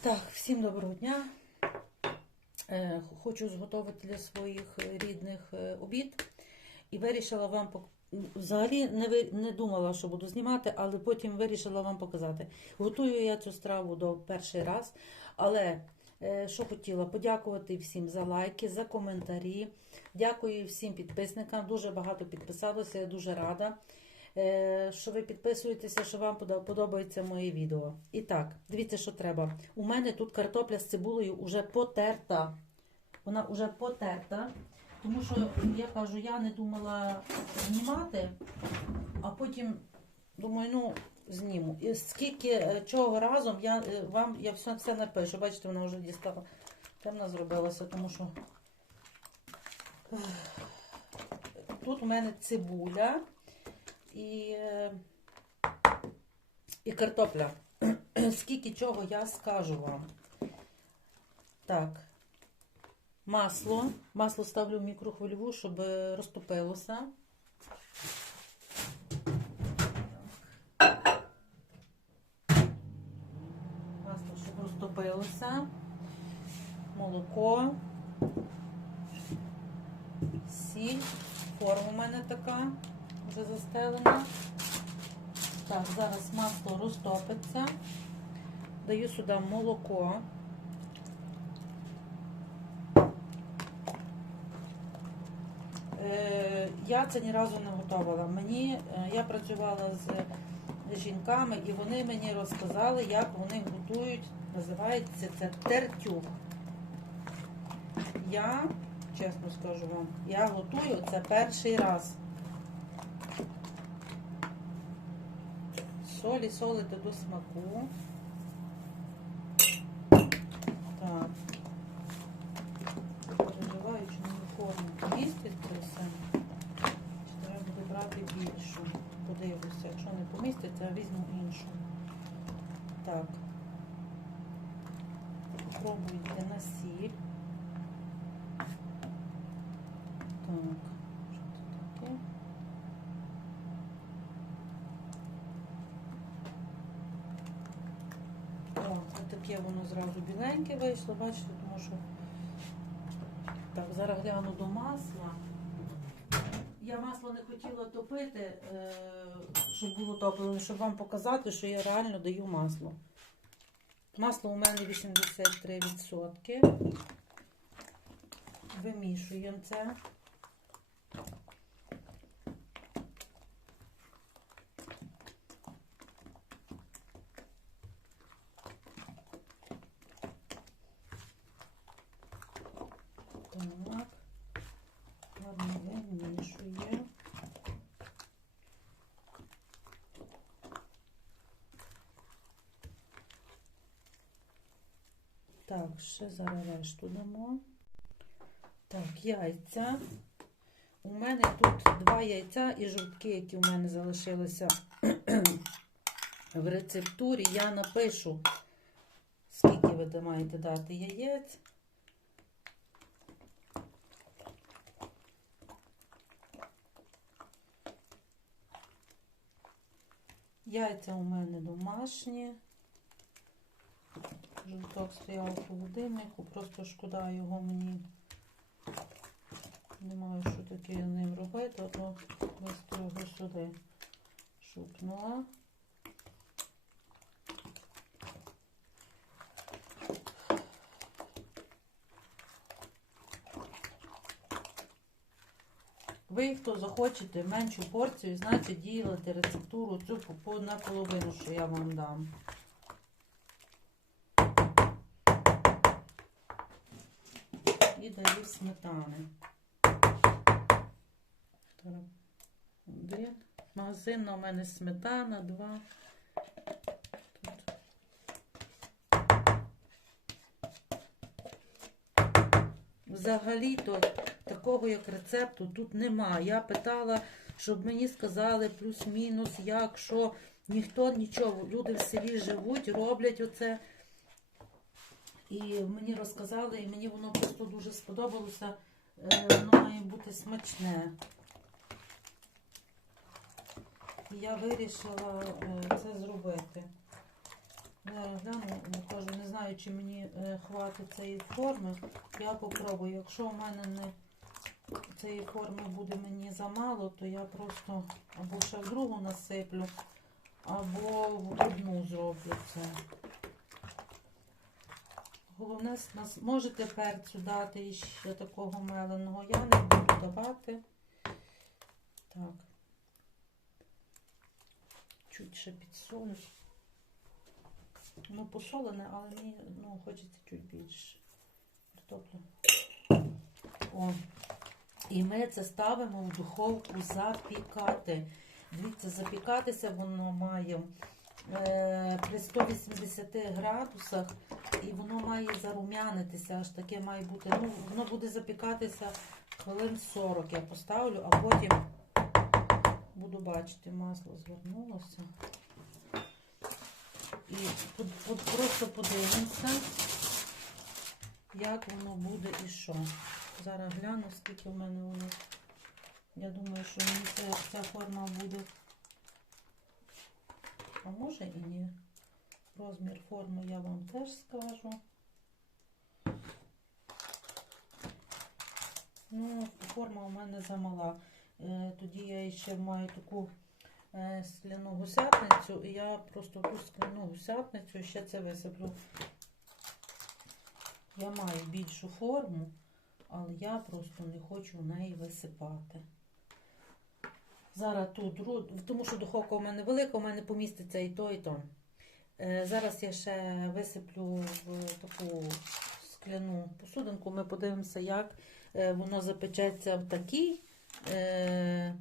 Так, всім доброго дня. Е, Хочу зготувати для своїх рідних е, обід. І вирішила вам взагалі не, ви- не думала, що буду знімати, але потім вирішила вам показати. Готую я цю страву до перший раз. Але е, що хотіла подякувати всім за лайки, за коментарі. Дякую всім підписникам. Дуже багато підписалося, я дуже рада. Е, Що ви підписуєтеся, що вам подобається моє відео. І так, дивіться, що треба. У мене тут картопля з цибулею вже потерта. Вона вже потерта. Тому що я кажу, я не думала знімати, а потім думаю, ну, зніму. І скільки е, чого разом я е, вам я все, все напишу. Бачите, вона вже дістала. Темна зробилася, тому що тут у мене цибуля і, і картопля. Скільки чого я скажу вам. Так. Масло. Масло ставлю в мікрохвильову, щоб розтопилося. Масло, щоб розтопилося. Молоко. Сіль. Форма у мене така вже застелена. Так, зараз масло розтопиться. Даю сюди молоко. Е, Я це ні разу не готувала. Мені, е, я працювала з жінками, і вони мені розказали, як вони готують, називається це тертюк. Я, чесно скажу вам, я готую це перший раз. Солі солити до смаку. Так. Переживаю, мені форму містить все. Чи треба буде брати більшу. Подивлюся. Якщо не поміститься, візьму іншу. Так. Пробую йти на сіль. Так. Що це таке? О, таке воно зразу біленьке вийшло, бачите, тому що. Так, зараз гляну до масла. Я масло не хотіла топити, е, щоб було топлене, щоб вам показати, що я реально даю масло. Масло у мене 83%. Вимішуємо це. Так, ще зараз решту дамо. Так, яйця. У мене тут два яйця і жовтки, які у мене залишилися в рецептурі. Я напишу, скільки ви маєте дати яєць. Яйця у мене домашні. Жовток стояв у холодильнику, просто шкода його мені. Не маю що таке ним робити, то просто його сюди шукнула. Ви, хто захочете меншу порцію, значить ділите рецептуру цю по- по наполовину, що я вам дам. І сметани. Один. Магазинна у мене сметана, два. Взагалі-то такого як рецепту тут нема. Я питала, щоб мені сказали плюс-мінус, як, що. Ніхто нічого. Люди в селі живуть, роблять оце. І мені розказали, і мені воно просто дуже сподобалося. Е, Воно має бути смачне. І я вирішила е, це зробити. Зараз гляну, кажу, не знаю, чи мені е, хватить цієї форми. Я попробую. Якщо в мене не цієї форми буде мені замало, то я просто або ще другу насиплю, або одну зроблю це. Головне, можете перцю дати ще такого меленого. Я не буду давати. Так. Чуть ще підсолю. Ну, посолене, але мені ну, хочеться чуть більше. Картоплю. О. І ми це ставимо в духовку запікати. Дивіться, запікатися воно має е, при 180 градусах, і воно має зарум'янитися, аж таке має бути. Ну, воно буде запікатися хвилин 40. Я поставлю, а потім буду бачити, масло звернулося. І под- под- просто подивимося, як воно буде і що. Зараз гляну, скільки в мене воно. Я думаю, що мені ця форма буде. А може і ні. Розмір форми я вам теж скажу. Ну, форма у мене замала. Е, тоді я ще маю таку е, скляну гусятницю, і я просто ту скляну гусятницю ще це висиплю. Я маю більшу форму, але я просто не хочу в неї висипати. Зараз тут, тому що духовка у мене велика, у мене поміститься і то, і то. Е, Зараз я ще висиплю в таку скляну посудинку. Ми подивимося, як е, воно запечеться в такій е,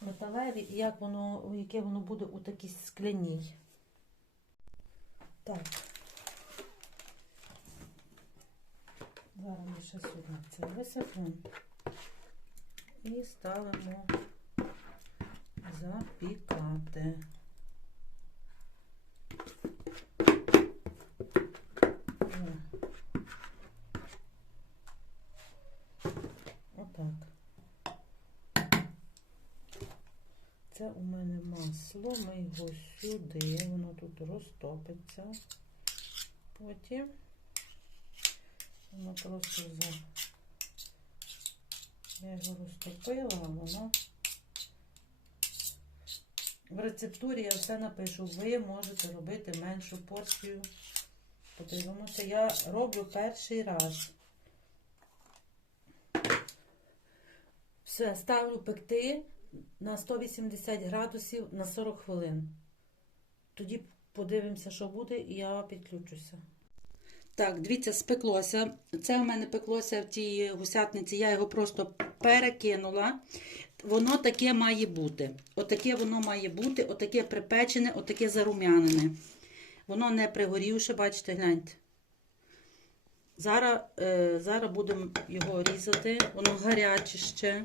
металевій, і як воно, яке воно буде у такій скляній. Так. Зараз ми ще сюди це висиплемо і ставимо запікати. О. Отак. Це у мене масло, ми його сюди, воно тут розтопиться. Потім воно просто за. Я його розтопила, а воно. В рецептурі я все напишу. Ви можете робити меншу порцію. Подивимося, я роблю перший раз. Все, ставлю пекти на 180 градусів на 40 хвилин. Тоді подивимося, що буде, і я підключуся. Так, дивіться, спеклося. Це у мене пеклося в тій гусятниці, я його просто перекинула. Воно таке має бути. Отаке воно має бути, отаке припечене, отаке зарум'янене. Воно не пригорівше, бачите, гляньте. Зараз, е, зараз будемо його різати. Воно гаряче ще.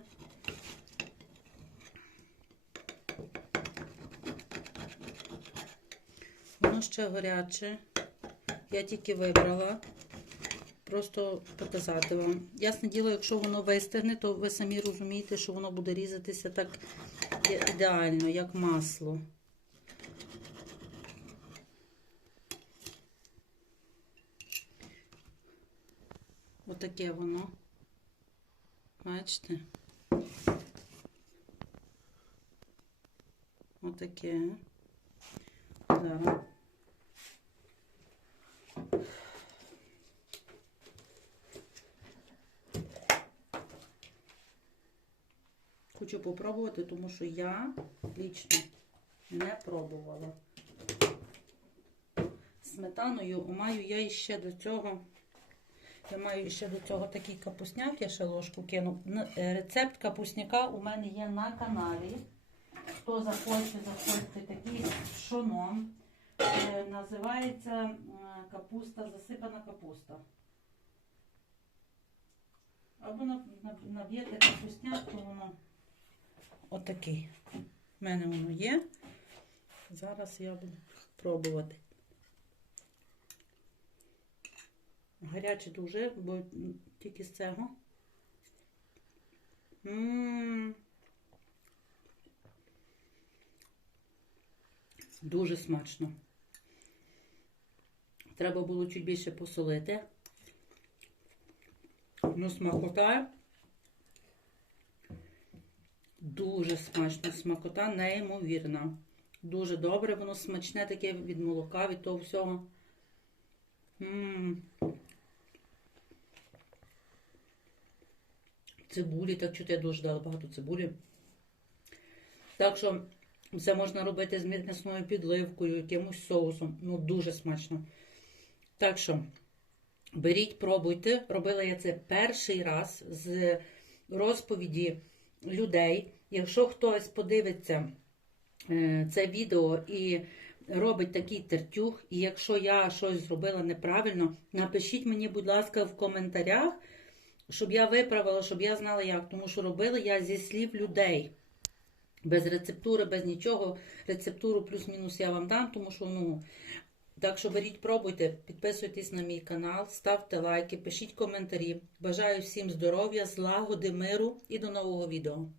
Воно ще гаряче. Я тільки вибрала. Просто показати вам. Ясне діло, якщо воно вистигне, то ви самі розумієте, що воно буде різатися так ідеально, як масло. Отаке воно. Бачите? Отаке. Зараз. Хочу попробувати, тому що я лічно не пробувала. Сметаною маю я іще до цього. Я маю ще до цього такий капусняк, я ще ложку кину. Е, Рецепт капусняка у мене є на каналі. Хто захоче, заходьте такий з пшоном. Е, Називається капуста, засипана капуста. Або на- на- наб'єте капусняк, то воно отакий. У мене воно є. Зараз я буду пробувати. Гаряче дуже, бо тільки з цього. Дуже смачно. Треба було чуть більше посолити. Ну, смакота. Дуже смачно. Смакота неймовірна. Дуже добре, воно смачне таке від молока, від того всього. М. Цибулі, так чути, я дуже дала багато цибулі. Так що це можна робити з м'ясною підливкою, якимось соусом. Ну, дуже смачно. Так що беріть, пробуйте. Робила я це перший раз з розповіді людей. Якщо хтось подивиться е, це відео і робить такий тертюх, і якщо я щось зробила неправильно, напишіть мені, будь ласка, в коментарях, щоб я виправила, щоб я знала як. Тому що робила я зі слів людей. Без рецептури, без нічого. Рецептуру плюс-мінус я вам дам, тому що, ну. Так що беріть, пробуйте, підписуйтесь на мій канал, ставте лайки, пишіть коментарі. Бажаю всім здоров'я, злагоди, миру і до нового відео.